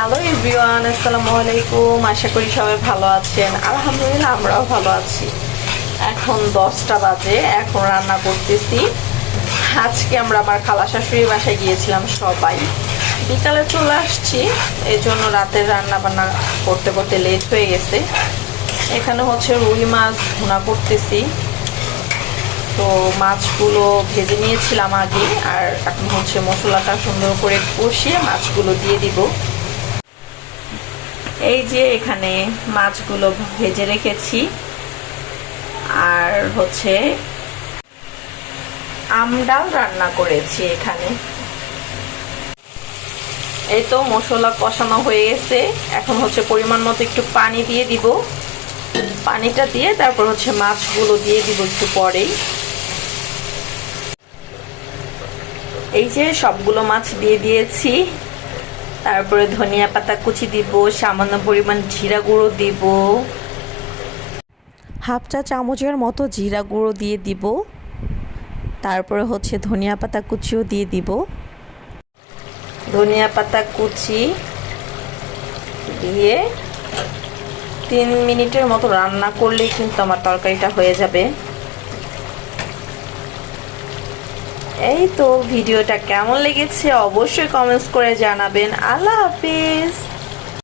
Hello everyone, আসসালামু আলাইকুম। আশা করি সবাই ভালো আছেন। আলহামদুলিল্লাহ আমরাও ভালো আছি। এখন 10টা বাজে, এখন রান্না করতেছি। আজকে আমরা আমার খালা শাশুড়ির বাসায় গিয়েছিলাম সবাই, বিকালে চলে আসছি, এই জন্য রাতের রান্না বান্না করতে করতে লেট হয়ে গেছে। এখানে হচ্ছে রুই মাছ ভুনা করতেছি। তো মাছগুলো ভেজে নিয়েছিলাম আগে, আর এখন হচ্ছে মশলাটা সুন্দর করে কষিয়ে মাছগুলো দিয়ে দিব। এই যে এখানে মাছগুলো ভেজে রেখেছি, আর হচ্ছে আমডাল রান্না করেছি এখানে। এই তো মশলা কষানো হয়ে গেছে, এখন হচ্ছে পরিমাণ মতো একটু পানি দিয়ে দিব। পানিটা দিয়ে তারপর হচ্ছে মাছগুলো দিয়ে দিব একটু পরেই। এই যে সবগুলো মাছ দিয়ে দিয়েছি, তারপরে ধনিয়া পাতা কুচি দিব, সামান্য পরিমাণ জিরা গুঁড়ো দিব, হাফ চা চামচের মতো জিরা গুঁড়ো দিয়ে দিব। তারপরে হচ্ছে ধনিয়া পাতা কুচিও দিয়ে দিব। ধনিয়া পাতা কুচি দিয়ে 3 মিনিটের মতো রান্না করলেই কিন্তু আমার তরকারিটা হয়ে যাবে। এই তো ভিডিওটা কেমন লেগেছে অবশ্যই কমেন্টস করে জানাবেন। আল্লাহ হাফিজ।